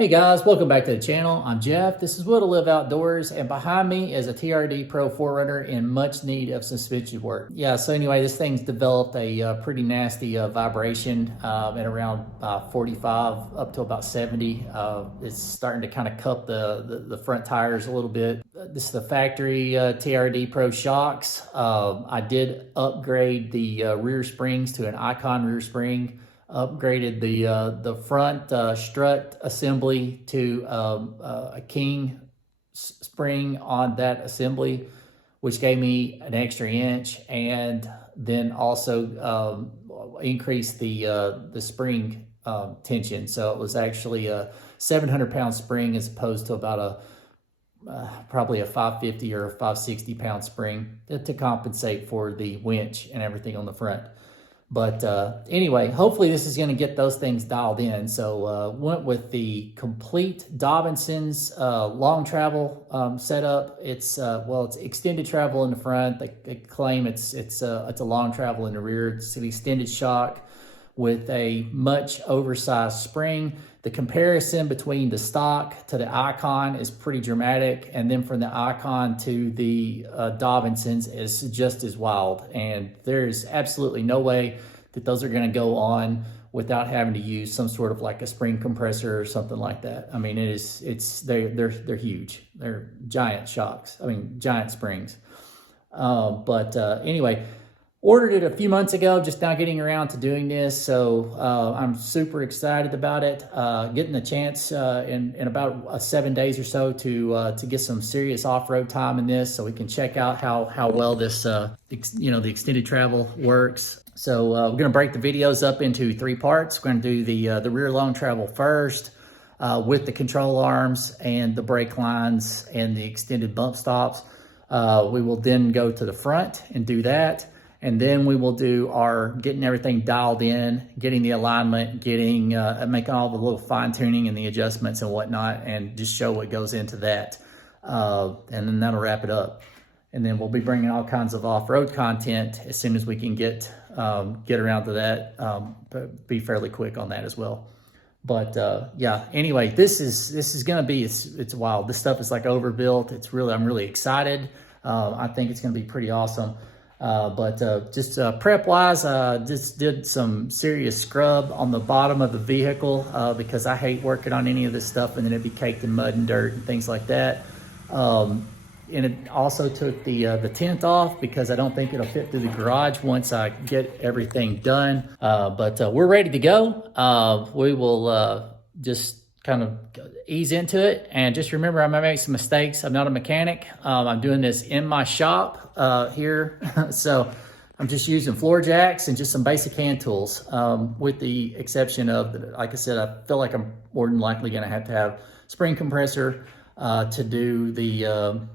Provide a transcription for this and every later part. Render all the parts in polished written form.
Hey guys, welcome back to the channel. I'm Jeff. This is Will to Live Outdoors, and behind me is a TRD Pro 4runner in much need of suspension work. Yeah, so anyway, this thing's developed a pretty nasty vibration at around 45 up to about 70. It's starting to kind of cup the front tires a little bit. This is the factory TRD Pro shocks. I did upgrade the rear springs to an Icon rear spring. Upgraded the front strut assembly to a king spring on that assembly, which gave me an extra inch, and then also increased the spring tension. So it was actually a 700-pound spring as opposed to about probably a 550 or a 560-pound spring to compensate for the winch and everything on the front. But anyway, hopefully this is going to get those things dialed in. So went with the complete Dobinsons long travel setup. It's it's extended travel in the front. They claim it's a long travel in the rear. It's an extended shock with a much oversized spring. The comparison between the stock to the Icon is pretty dramatic, and then from the Icon to the Dobinsons is just as wild. And there's absolutely no way that those are going to go on without having to use some sort of like a spring compressor or something like that. I mean, they're huge. They're giant shocks. I mean, giant springs. Anyway. Ordered it a few months ago, just now getting around to doing this, so I'm super excited about it. Getting a chance in about 7 days or so to get some serious off-road time in this, so we can check out how well this the extended travel works. So we're going to break the videos up into 3 parts. We're going to do the rear long travel first with the control arms and the brake lines and the extended bump stops. We will then go to the front and do that. And then we will do our getting everything dialed in, getting the alignment, making all the little fine tuning and the adjustments and whatnot, and just show what goes into that. And then that'll wrap it up. And then we'll be bringing all kinds of off-road content as soon as we can get around to that. But be fairly quick on that as well. But yeah, anyway, this is gonna be it's wild. This stuff is like overbuilt. I'm really excited. I think it's gonna be pretty awesome. Just prep wise, just did some serious scrub on the bottom of the vehicle because I hate working on any of this stuff and then it'd be caked in mud and dirt and things like that. And it also took the tent off because I don't think it'll fit through the garage once I get everything done. We're ready to go. We will just kind of ease into it, and just remember, I might make some mistakes. I'm not a mechanic. I'm doing this in my shop here, so I'm just using floor jacks and just some basic hand tools, with the exception of, like I said, I feel like I'm more than likely going to have spring compressor to do the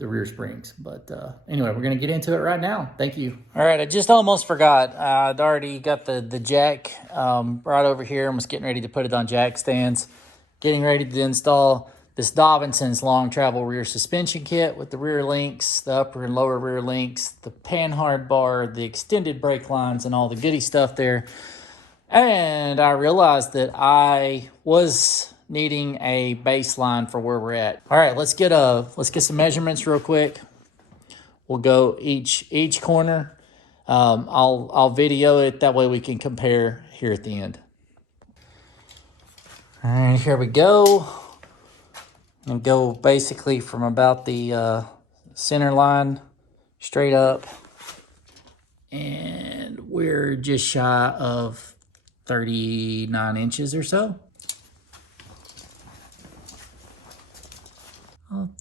rear springs. But anyway, we're going to get into it right now. Thank you. All right, I just almost forgot. I'd already got the jack right over here and was getting ready to put it on jack stands. Getting ready to install this Dobinson's long travel rear suspension kit with the rear links, the upper and lower rear links, the panhard bar, the extended brake lines, and all the goody stuff there. And I realized that I was needing a baseline for where we're at. All right, let's get some measurements real quick. We'll go each corner. I'll video it, that way we can compare here at the end. All right, here we go. And go basically from about the center line straight up, and we're just shy of 39 inches or so.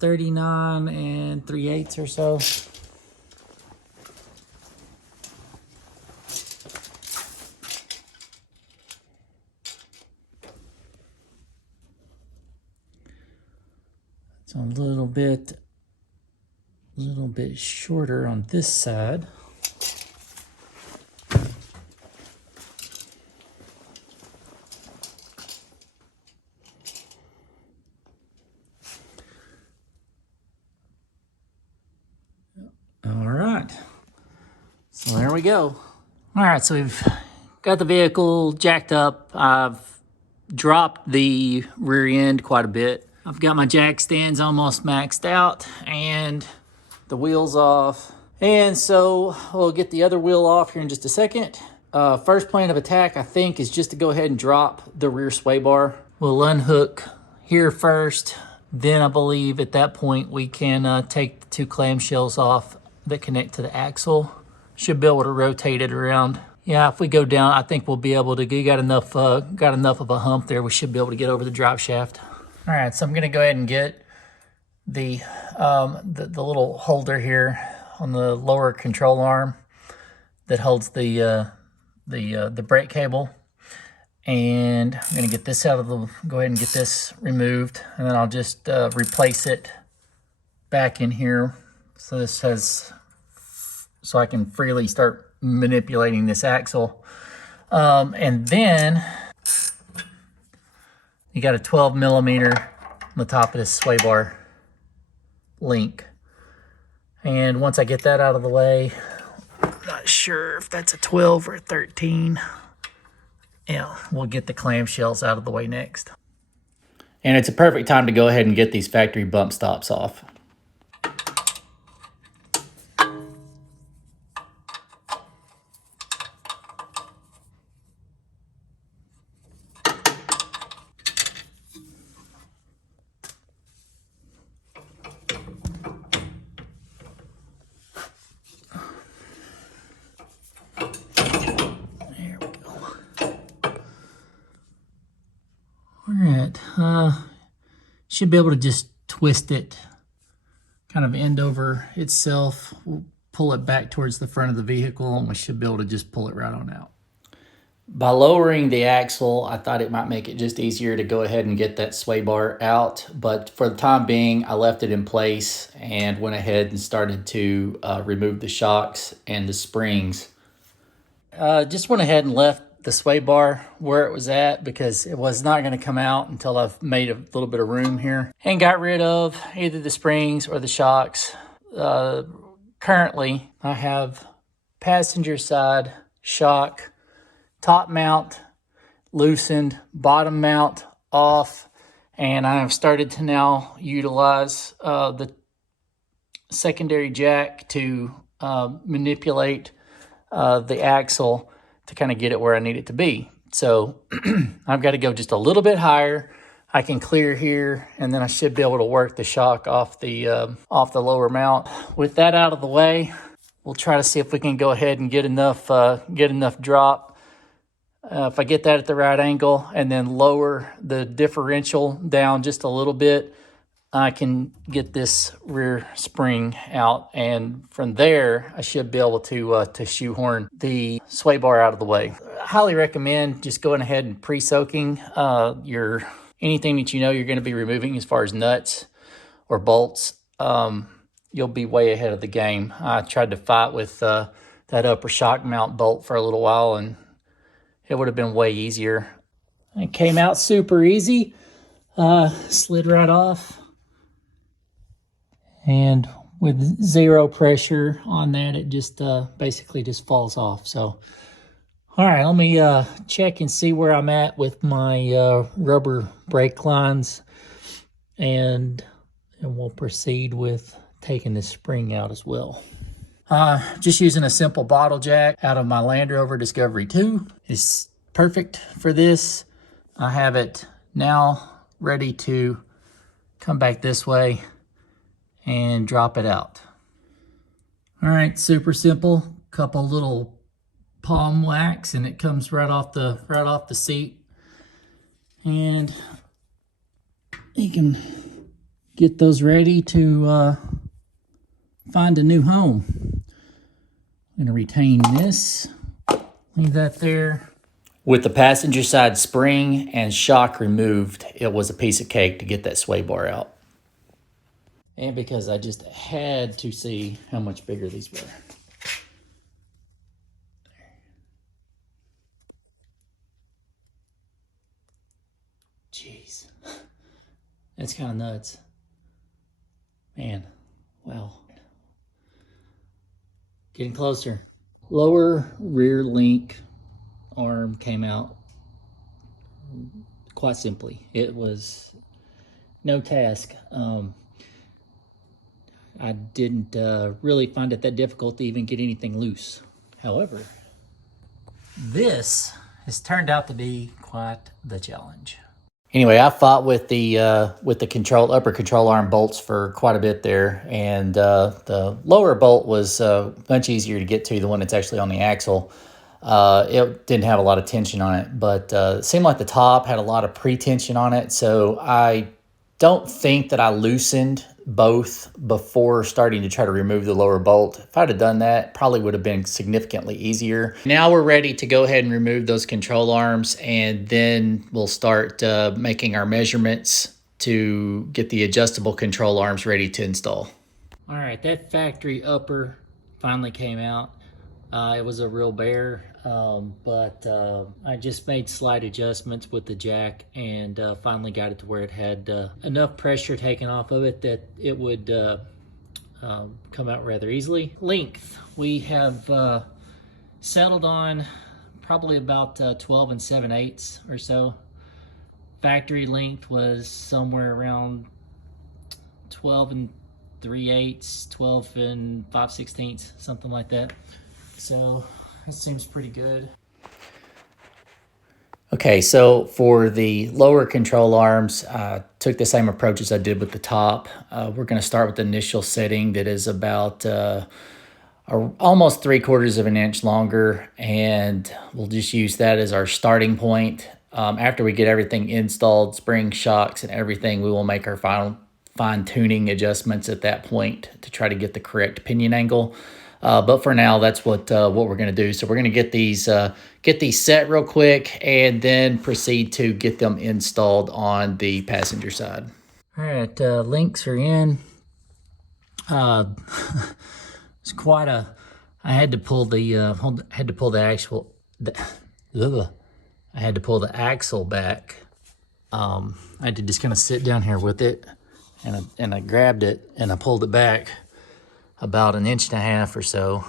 39 3/8 or so. It's a little bit shorter on this side. All right, so there we go. All right, so we've got the vehicle jacked up. I've dropped the rear end quite a bit. I've got my jack stands almost maxed out and the wheels off. And so we'll get the other wheel off here in just a second. First plan of attack, I think, is just to go ahead and drop the rear sway bar. We'll unhook here first. Then I believe at that point we can take the 2 clamshells off that connect to the axle. Should be able to rotate it around. Yeah, if we go down, I think we'll be able to. Got enough of a hump there. We should be able to get over the drive shaft. All right, so I'm gonna go ahead and get the little holder here on the lower control arm that holds the brake cable, and I'm gonna get this out of the. Go ahead and get this removed, and then I'll just replace it back in here. So this has, so I can freely start manipulating this axle. And then you got a 12 millimeter on the top of this sway bar link. And once I get that out of the way, I'm not sure if that's a 12 or a 13. Yeah, we'll get the clamshells out of the way next. And it's a perfect time to go ahead and get these factory bump stops off. All right, should be able to just twist it, kind of end over itself. We'll pull it back towards the front of the vehicle, and we should be able to just pull it right on out. By lowering the axle, I thought it might make it just easier to go ahead and get that sway bar out. But for the time being, I left it in place and went ahead and started to remove the shocks and the springs. Just went ahead and left the sway bar where it was at because it was not going to come out until I've made a little bit of room here, and got rid of either the springs or the shocks. Currently, I have passenger side shock, top mount loosened, bottom mount off, and I have started to now utilize the secondary jack to manipulate the axle to kind of get it where I need it to be. So I've got to go just a little bit higher. I can clear here, and then I should be able to work the shock off the lower mount. With that out of the way, we'll try to see if we can go ahead and get enough drop. If I get that at the right angle and then lower the differential down just a little bit, I can get this rear spring out, and from there I should be able to shoehorn the sway bar out of the way. I highly recommend just going ahead and pre-soaking anything that you know you're going to be removing as far as nuts or bolts. You'll be way ahead of the game. I tried to fight with that upper shock mount bolt for a little while, and it would have been way easier. It came out super easy. Slid right off. And with zero pressure on that, it just basically just falls off. So, all right, let me check and see where I'm at with my rubber brake lines, and we'll proceed with taking this spring out as well. Just using a simple bottle jack out of my Land Rover Discovery 2 is perfect for this. I have it now ready to come back this way and drop it out. All right, super simple. Couple little palm whacks, and it comes right off the seat. And you can get those ready to find a new home. I'm gonna retain this, leave that there. With the passenger side spring and shock removed, it was a piece of cake to get that sway bar out. And because I just had to see how much bigger these were. Jeez. That's kind of nuts. Man, wow. Getting closer. Lower rear link arm came out quite simply. It was no task. I didn't really find it that difficult to even get anything loose. However, this has turned out to be quite the challenge. Anyway, I fought with the upper control arm bolts for quite a bit there, and the lower bolt was much easier to get to, the one that's actually on the axle. It didn't have a lot of tension on it, but it seemed like the top had a lot of pre-tension on it, so I don't think that I loosened both before starting to try to remove the lower bolt. If I'd have done that, probably would have been significantly easier. Now we're ready to go ahead and remove those control arms, and then we'll start making our measurements to get the adjustable control arms ready to install. All right, that factory upper finally came out. It was a real bear, but I just made slight adjustments with the jack and finally got it to where it had enough pressure taken off of it that it would come out rather easily. Length, we have settled on probably about 12 7/8 or so. Factory length was somewhere around 12 3/8, 12 5/16, something like that. So it seems pretty good. Okay, so for the lower control arms, I took the same approach as I did with the top. We're going to start with the initial setting that is about almost 3/4 of an inch longer, and we'll just use that as our starting point. After we get everything installed, spring shocks and everything, we will make our final fine-tuning adjustments at that point to try to get the correct pinion angle. But for now, that's what we're going to do. So we're going to get these set real quick and then proceed to get them installed on the passenger side. All right, links are in. It's quite a. I had to pull the axle back. I had to just kind of sit down here with it, and I grabbed it and I pulled it back about 1.5 inches or so,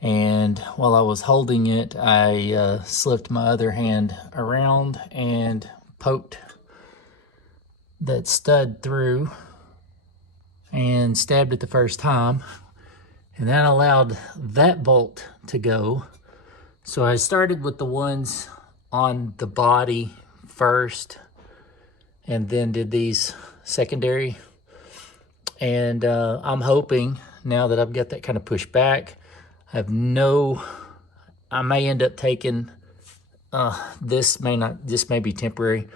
and while I was holding it, I slipped my other hand around and poked that stud through and stabbed it the first time, and that allowed that bolt to go. So I started with the ones on the body first and then did these secondary. And I'm hoping now that I've got that kind of pushed back, I may end up taking, this may be temporary,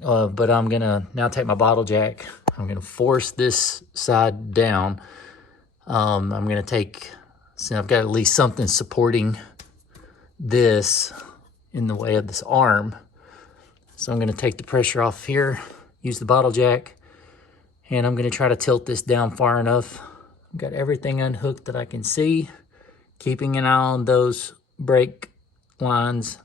but I'm gonna now take my bottle jack. I'm gonna force this side down. I'm gonna so I've got at least something supporting this in the way of this arm. So I'm gonna take the pressure off here, use the bottle jack, and I'm going to try to tilt this down far enough. I've got everything unhooked that I can see, keeping an eye on those brake lines.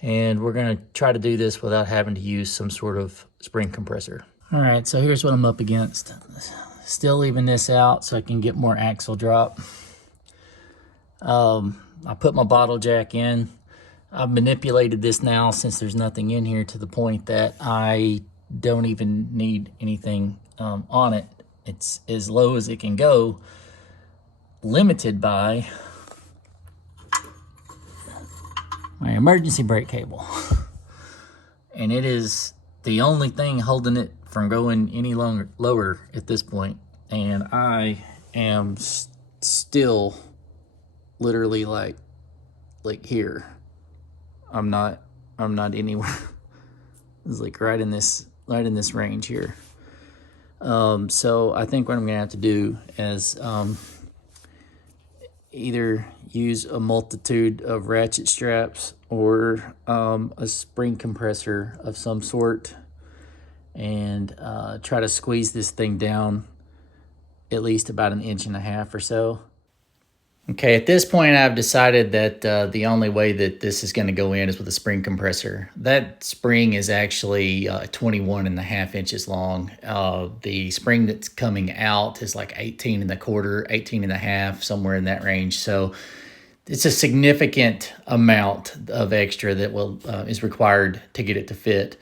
And we're going to try to do this without having to use some sort of spring compressor. All right, so here's what I'm up against. Still leaving this out so I can get more axle drop. I put my bottle jack in. I've manipulated this now since there's nothing in here to the point that I don't even need anything on it. It's as low as it can go, limited by my emergency brake cable. And it is the only thing holding it from going any lower at this point. And I am still literally like here. I'm not anywhere. It's like right in this range here. So I think what I'm gonna have to do is either use a multitude of ratchet straps or a spring compressor of some sort, and try to squeeze this thing down at least about 1.5 inches or so. Okay, at this point, I've decided that the only way that this is going to go in is with a spring compressor. That spring is actually 21.5 inches long. The spring that's coming out is like 18 1/4, 18.5, somewhere in that range. So it's a significant amount of extra that will is required to get it to fit.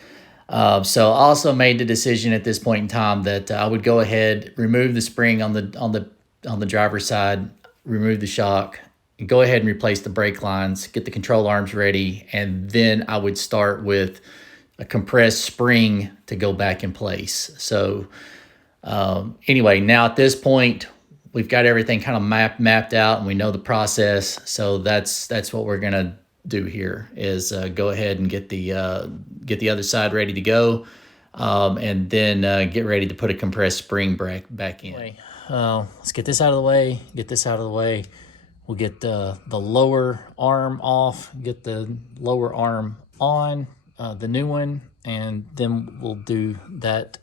So I also made the decision at this point in time that I would go ahead, remove the spring on the driver's side, remove the shock, and go ahead and replace the brake lines, get the control arms ready, and then I would start with a compressed spring to go back in place. So anyway, now at this point, we've got everything kind of mapped out, and we know the process. So that's what we're gonna do here is go ahead and get the other side ready to go, and then get ready to put a compressed spring back in. Let's get this out of the way. Get this out of the way. We'll get the lower arm off. Get the lower arm on the new one, and then we'll do that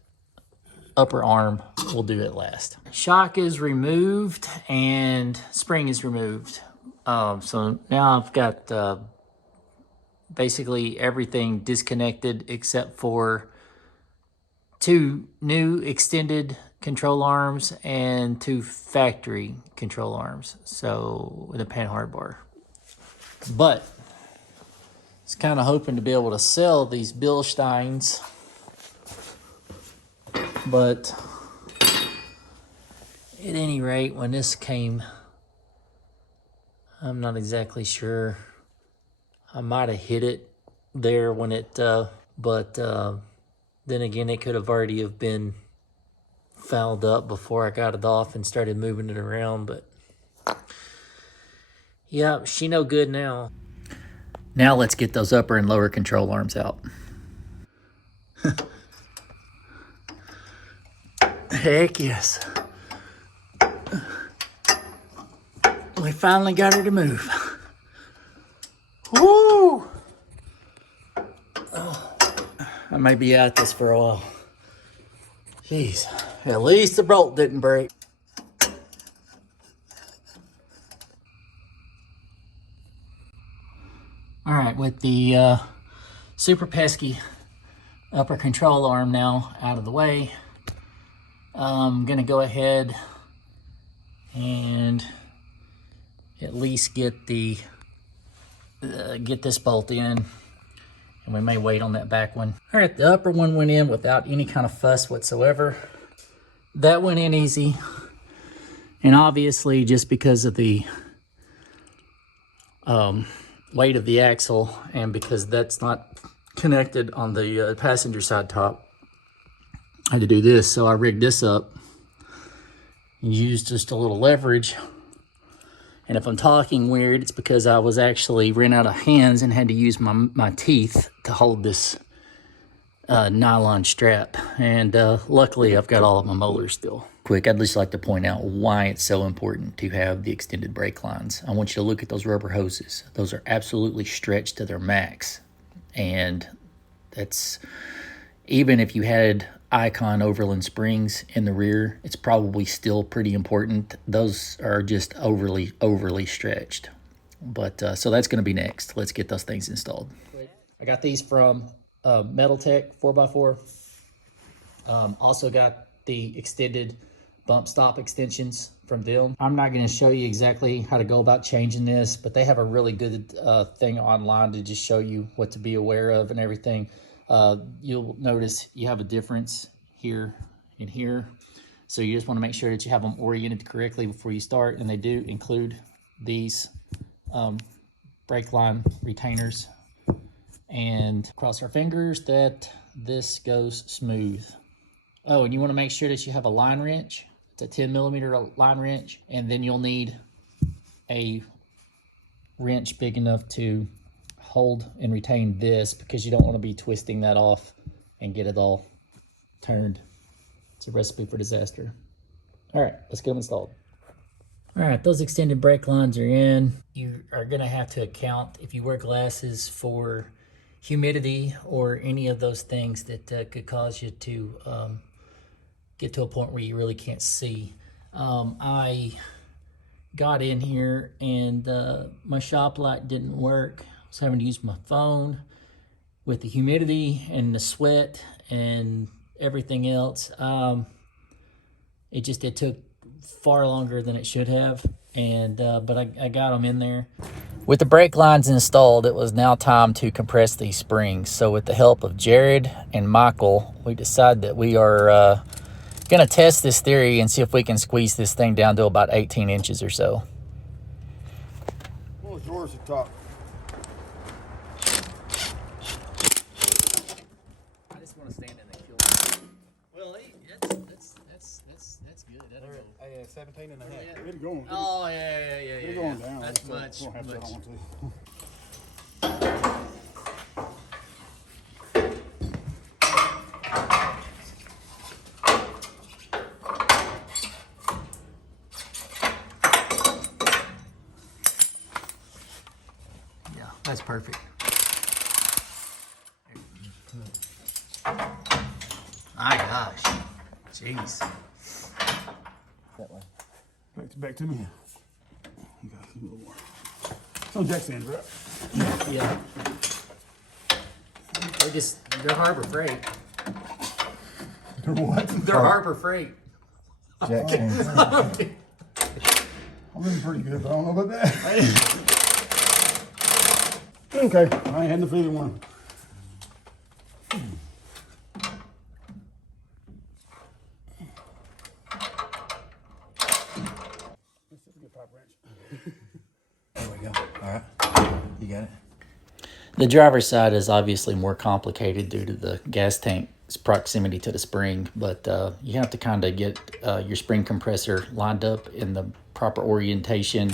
upper arm. We'll do it last. Shock is removed and spring is removed. So now I've got basically everything disconnected except for 2 new extended control arms and 2 factory control arms. So with a panhard bar. But I was kind of hoping to be able to sell these Bilsteins, but at any rate, when this came, I'm not exactly sure. I might have hit it there when it, but then again, it could have already have been fouled up before I got it off and started moving it around. But yeah, she no good now. Now let's get those upper and lower control arms out. Heck yes. We finally got her to move. Woo! Oh, I may be at this for a while. Jeez, at least the bolt didn't break. All right, with the super pesky upper control arm now out of the way, I'm gonna go ahead and at least get the get this bolt in, and we may wait on that back one. All right, the upper one went in without any kind of fuss whatsoever. That went in easy, and obviously just because of the weight of the axle and because that's not connected on the passenger side top, I had to do this. So I rigged this up and used just a little leverage. And if I'm talking weird, it's because I was actually ran out of hands and had to use my teeth to hold this nylon strap. And luckily, I've got all of my molars still. Quick, I'd just like to point out why it's so important to have the extended brake lines. I want you to look at those rubber hoses. Those are absolutely stretched to their max. And that's, even if you had Icon Overland springs in the rear, it's probably still pretty important. Those are just overly stretched. But so that's going to be next. Let's get those things installed. I got these from Metal Tech 4x4. Also got the extended bump stop extensions from them. I'm not going to show you exactly how to go about changing this, but they have a really good thing online to just show you what to be aware of and everything. You'll notice you have a difference here and here. So you just want to make sure that you have them oriented correctly before you start. And they do include these brake line retainers. And cross our fingers that this goes smooth. Oh, and you want to make sure that you have a line wrench. It's a 10mm line wrench. And then you'll need a wrench big enough to hold and retain this, because you don't want to be twisting that off and get it all turned. It's a recipe for disaster. All right, let's get them installed. All right, those extended brake lines are in. You are gonna have to account, if you wear glasses, for humidity or any of those things that could cause you to get to a point where you really can't see. I got in here and my shop light didn't work. I was having to use my phone with the humidity and the sweat and everything else. It took far longer than it should have, and but I got them in there. With the brake lines installed, it was now time to compress these springs. So with the help of Jared and Michael, we decided that we are gonna test this theory and see if we can squeeze this thing down to about 18 inches or so. Well, drawers at the top. I just want to stand in the kill. Well, that's good. That'll go. Hey, 17 and a half. Yeah. It's going. Oh yeah. It's going down. That's much. We'll have to on too. Yeah, that's perfect. My gosh, jeez. That way. Back to me. You got a little more. Some jack stands, right? Yeah. They're Harbor Freight. They're what? They're Harbor Freight. Jack stands. I'm looking pretty good, but I don't know about that. Okay, I ain't had no feeling one. There we go. All right. You got it. The driver's side is obviously more complicated due to the gas tank's proximity to the spring, but you have to kind of get your spring compressor lined up in the proper orientation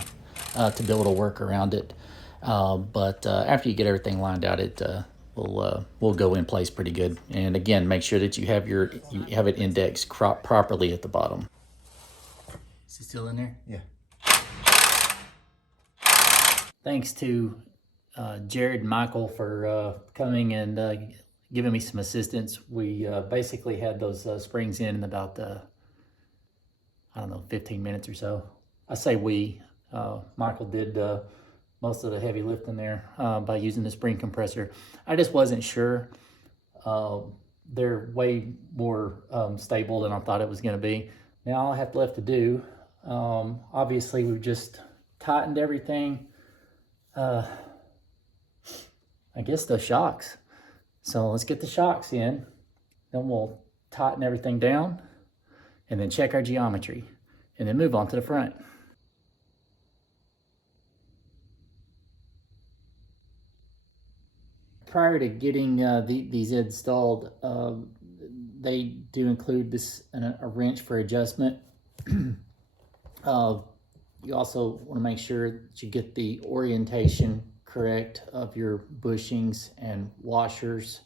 to be able to work around it. But after you get everything lined out, it will go in place pretty good. And again, make sure that you have it indexed properly at the bottom. Is it still in there? Yeah. Thanks to Jared and Michael for coming and giving me some assistance. We basically had those springs in about, I don't know, 15 minutes or so. I say we. Michael did most of the heavy lifting there by using the spring compressor. I just wasn't sure. They're way more stable than I thought it was going to be. Now all I have left to do, obviously we've just tightened everything. I guess the shocks. So let's get the shocks in, then we'll tighten everything down and then check our geometry and then move on to the front. Prior to getting these installed, they do include a wrench for adjustment. You also want to make sure that you get the orientation correct of your bushings and washers.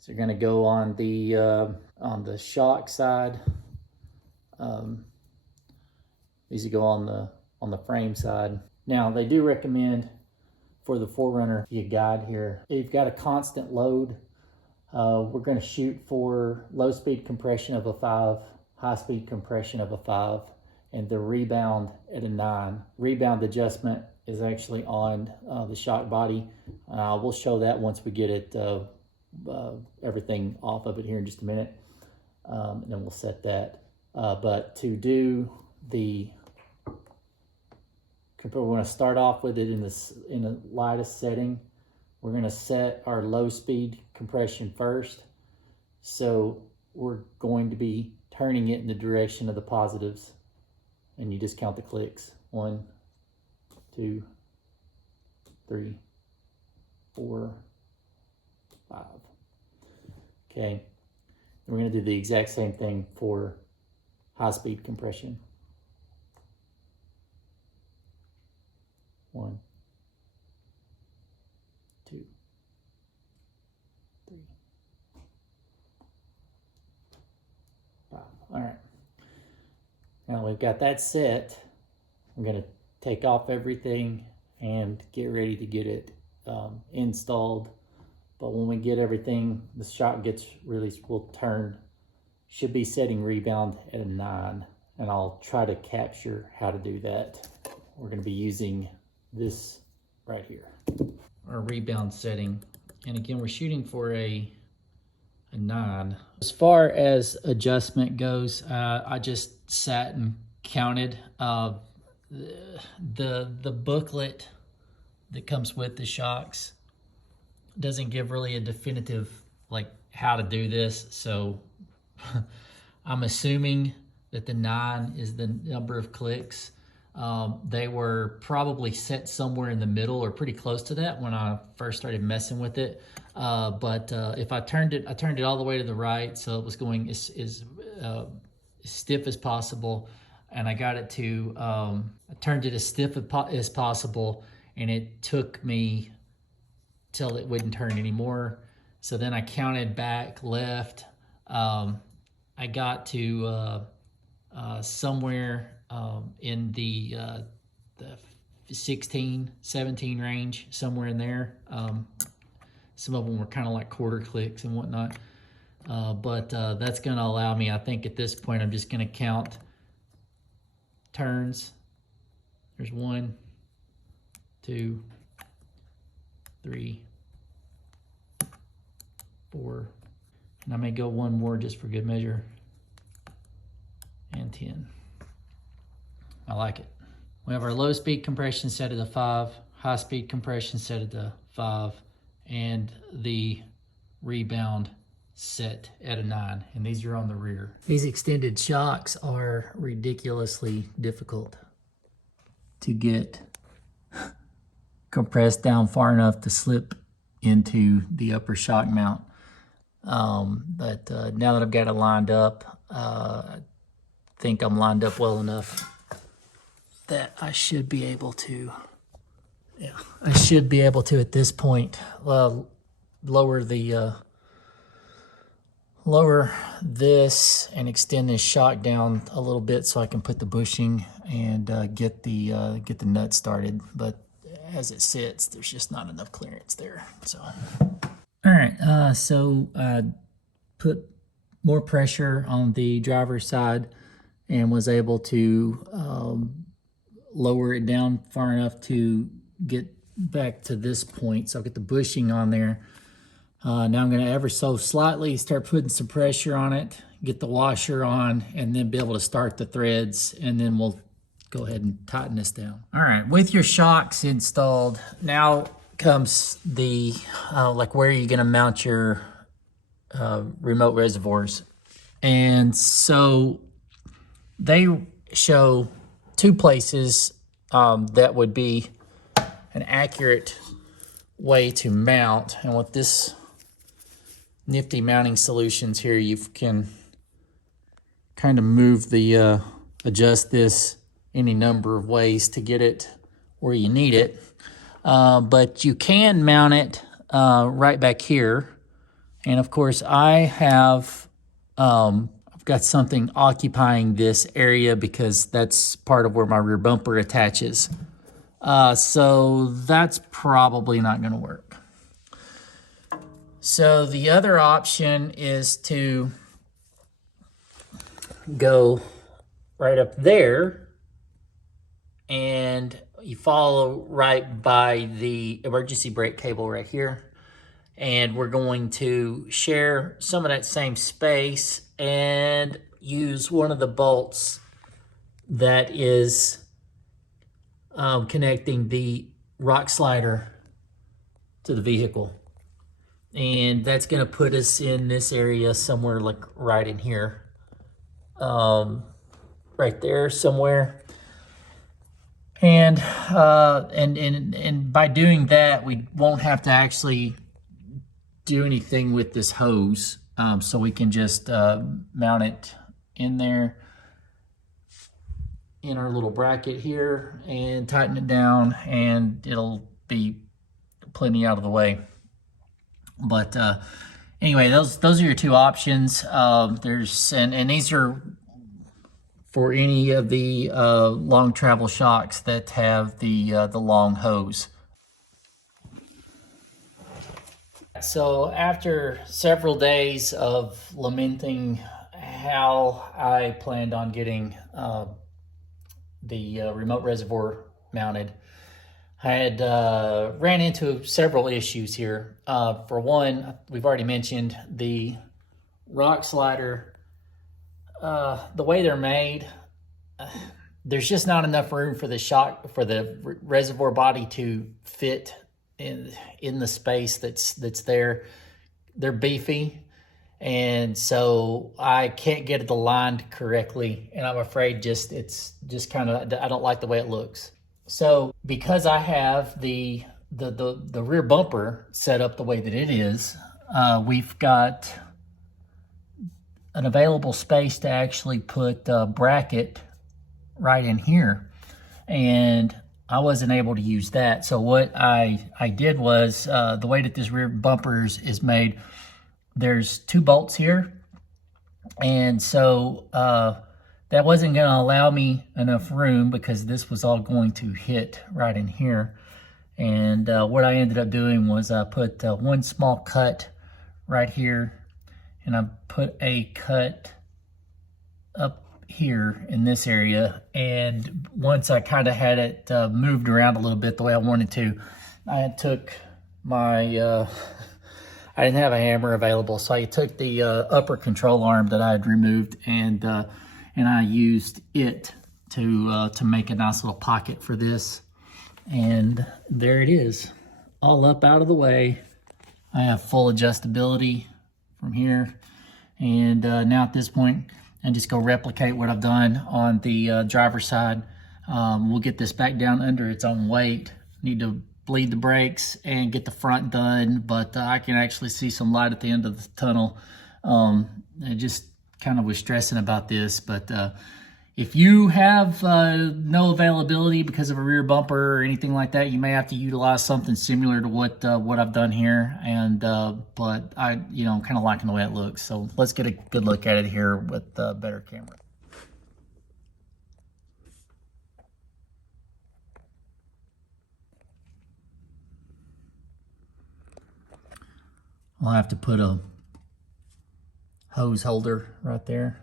So you're going to go on the shock side. These go on the frame side. Now they do recommend for the 4runner you guide here. If you've got a constant load, we're going to shoot for low speed compression of a 5, high speed compression of a 5, and the rebound at a 9. Rebound adjustment is actually on the shock body. We'll show that once we get it everything off of it here in just a minute, and then we'll set that. But to do the, we're going to start off with it in the lightest setting. We're going to set our low speed compression first. So we're going to be turning it in the direction of the positives, and you just count the clicks. 1, 2, 3, 4, 5. Okay, and we're going to do the exact same thing for high speed compression. 1, 2, 3, 5. All right. Now we've got that set. I'm going to take off everything and get ready to get it installed. But when we get everything, the shock gets released, we'll turn, should be setting rebound at a 9. And I'll try to capture how to do that. We're going to be using this right here, our rebound setting. And again, we're shooting for a a 9. As far as adjustment goes, I just sat and counted. The booklet that comes with the shocks doesn't give really a definitive like how to do this, so I'm assuming that the 9 is the number of clicks. They were probably set somewhere in the middle or pretty close to that when I first started messing with it. But if I turned it all the way to the right, so it was going as stiff as possible, and I got it to, I turned it as stiff as possible, and it took me till it wouldn't turn anymore. So then I counted back left. I got to somewhere in the 16, 17 range, somewhere in there. Some of them were kind of like quarter clicks and whatnot. But that's going to allow me, I think at this point, I'm just going to count turns. There's 1, 2, 3, 4, and I may go one more just for good measure, and 10. I like it. We have our low speed compression set at a 5, high speed compression set at a 5, and the rebound set at a 9, and these are on the rear. These extended shocks are ridiculously difficult to get compressed down far enough to slip into the upper shock mount. But now that I've got it lined up, I think I'm lined up well enough that I should be able to, I should be able to at this point lower this and extend this shock down a little bit so I can put the bushing and get the nut started. But as it sits, there's just not enough clearance there. So, all right, so I put more pressure on the driver's side and was able to lower it down far enough to get back to this point. So I'll get the bushing on there. Now I'm going to ever so slightly start putting some pressure on it, get the washer on, and then be able to start the threads, and then we'll go ahead and tighten this down. All right, with your shocks installed, now comes the like where you're going to mount your remote reservoirs. And so they show 2 places that would be an accurate way to mount. And with this nifty mounting solutions here, you can kind of move the adjust this any number of ways to get it where you need it. But you can mount it right back here. And of course I have I've got something occupying this area because that's part of where my rear bumper attaches. So that's probably not going to work. So the other option is to go right up there, and you follow right by the emergency brake cable right here. And we're going to share some of that same space and use one of the bolts that is connecting the rock slider to the vehicle. And that's going to put us in this area somewhere like right in here. Right there somewhere. And by doing that, we won't have to actually do anything with this hose. So we can just mount it in there in our little bracket here and tighten it down, and it'll be plenty out of the way. But anyway, those are your 2 options. There's and these are for any of the long travel shocks that have the long hose. So after several days of lamenting how I planned on getting the remote reservoir mounted, I had ran into several issues here. For one, we've already mentioned the rock slider, the way they're made, there's just not enough room for the reservoir body to fit in the space that's there. They're beefy, and so I can't get it aligned correctly, and I'm afraid it's just kind of, I don't like the way it looks. So because I have the rear bumper set up the way that it is, we've got an available space to actually put a bracket right in here, and I wasn't able to use that. So what I did was, the way that this rear bumper is made, there's 2 bolts here, and so that wasn't going to allow me enough room because this was all going to hit right in here. And what I ended up doing was I put one small cut right here, and I put a cut up here in this area. And once I kind of had it moved around a little bit the way I wanted to, I took my, I didn't have a hammer available, so I took the upper control arm that I had removed, and I used it to make a nice little pocket for this. And there it is, all up out of the way. I have full adjustability from here. And now at this point, I'm just gonna replicate what I've done on the driver's side. We'll get this back down under its own weight. Need to bleed the brakes and get the front done, but I can actually see some light at the end of the tunnel. I just kind of was stressing about this, but if you have no availability because of a rear bumper or anything like that, you may have to utilize something similar to what I've done here. And but I'm kind of liking the way it looks. So let's get a good look at it here with a better camera. I'll have to put a hose holder right there.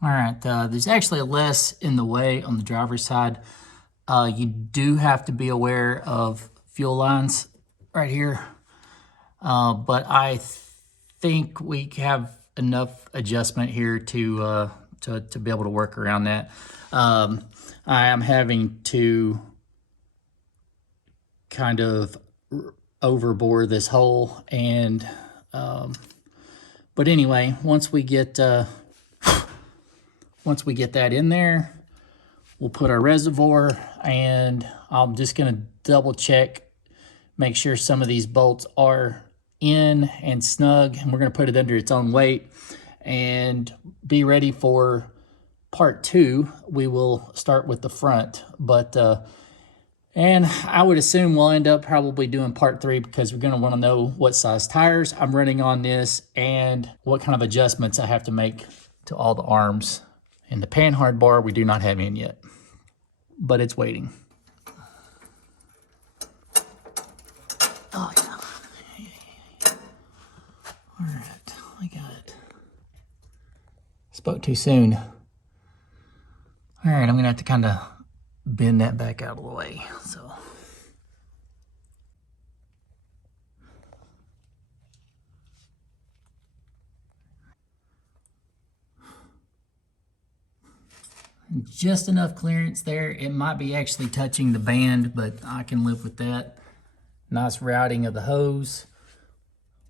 All right, there's actually less in the way on the driver's side. You do have to be aware of fuel lines right here, but I think we have enough adjustment here to be able to work around that. I am having to kind of overbore this hole, and but anyway, once we get that in there, we'll put our reservoir, and I'm just gonna double check, make sure some of these bolts are in and snug, and we're gonna put it under its own weight and be ready for part 2. We will start with the front, but and I would assume we'll end up probably doing part 3 because we're gonna wanna know what size tires I'm running on this and what kind of adjustments I have to make to all the arms. And the panhard bar, we do not have in yet, but it's waiting. Oh yeah. All right, I got it. Spoke too soon. All right, I'm gonna have to kind of bend that back out of the way, so. Just enough clearance there. It might be actually touching the band, but I can live with that. Nice routing of the hose.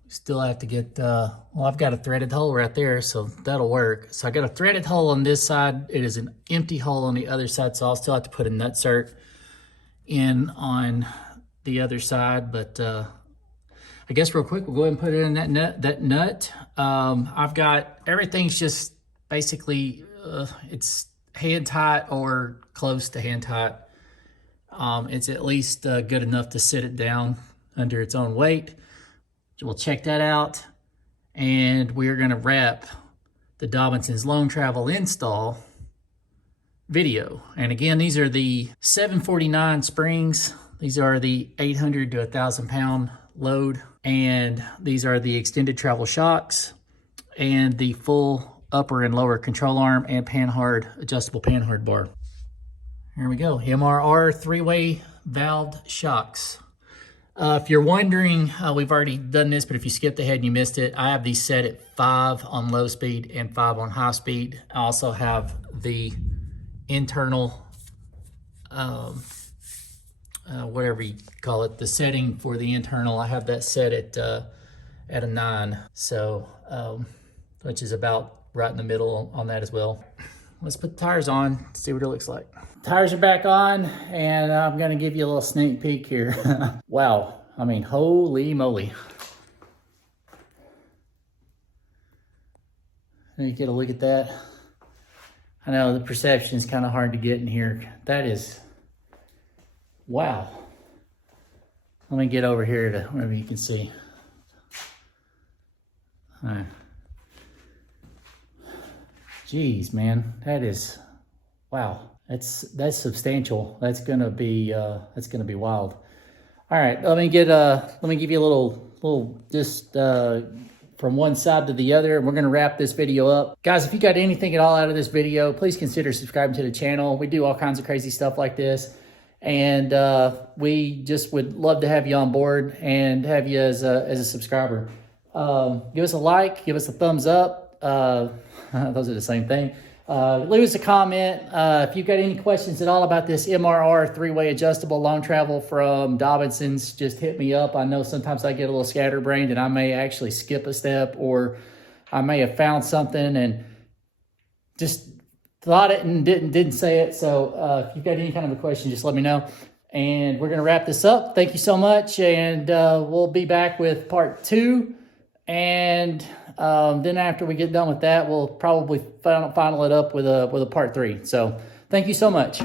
Still have to get, well, I've got a threaded hole right there, so that'll work. So I got a threaded hole on this side. It is an empty hole on the other side, so I'll still have to put a nutsert in on the other side. But I guess real quick, we'll go ahead and put it in that nut. I've got, everything's just basically, it's hand tight or close to hand tight. It's at least good enough to sit it down under its own weight. We'll check that out, and we're gonna wrap the Dobinson's Lone Travel install video. And again, these are the 749 springs. These are the 800 to 1,000 pound load, and these are the extended travel shocks and the full upper and lower control arm and panhard, adjustable panhard bar. All Here we go, MRR 3-way valved shocks. If you're wondering, we've already done this, but if you skipped ahead and you missed it, I have these set at 5 on low speed and 5 on high speed. I also have the internal, whatever you call it, the setting for the internal. I have that set at a 9, so which is about right in the middle on that as well. Let's put the tires on, see what it looks like. Tires are back on, and I'm gonna give you a little sneak peek here. Wow, I mean, holy moly. Let me get a look at that. I know the perception is kind of hard to get in here. That is, wow. Let me get over here to wherever you can see. All right. Jeez, man, that is, wow. That's substantial. That's gonna be wild. All right, let me give you a little just from one side to the other, and we're gonna wrap this video up. Guys, if you got anything at all out of this video, please consider subscribing to the channel. We do all kinds of crazy stuff like this, and we just would love to have you on board and have you as a subscriber. Give us a like, give us a thumbs up. Those are the same thing. Leave us a comment. If you've got any questions at all about this MRR 3-way adjustable long travel from Dobinsons, just hit me up. I know sometimes I get a little scatterbrained and I may actually skip a step, or I may have found something and just thought it and didn't say it. So if you've got any kind of a question, just let me know. And we're going to wrap this up. Thank you so much. And we'll be back with part 2. And then after we get done with that, we'll probably final it up with a part 3. So thank you so much.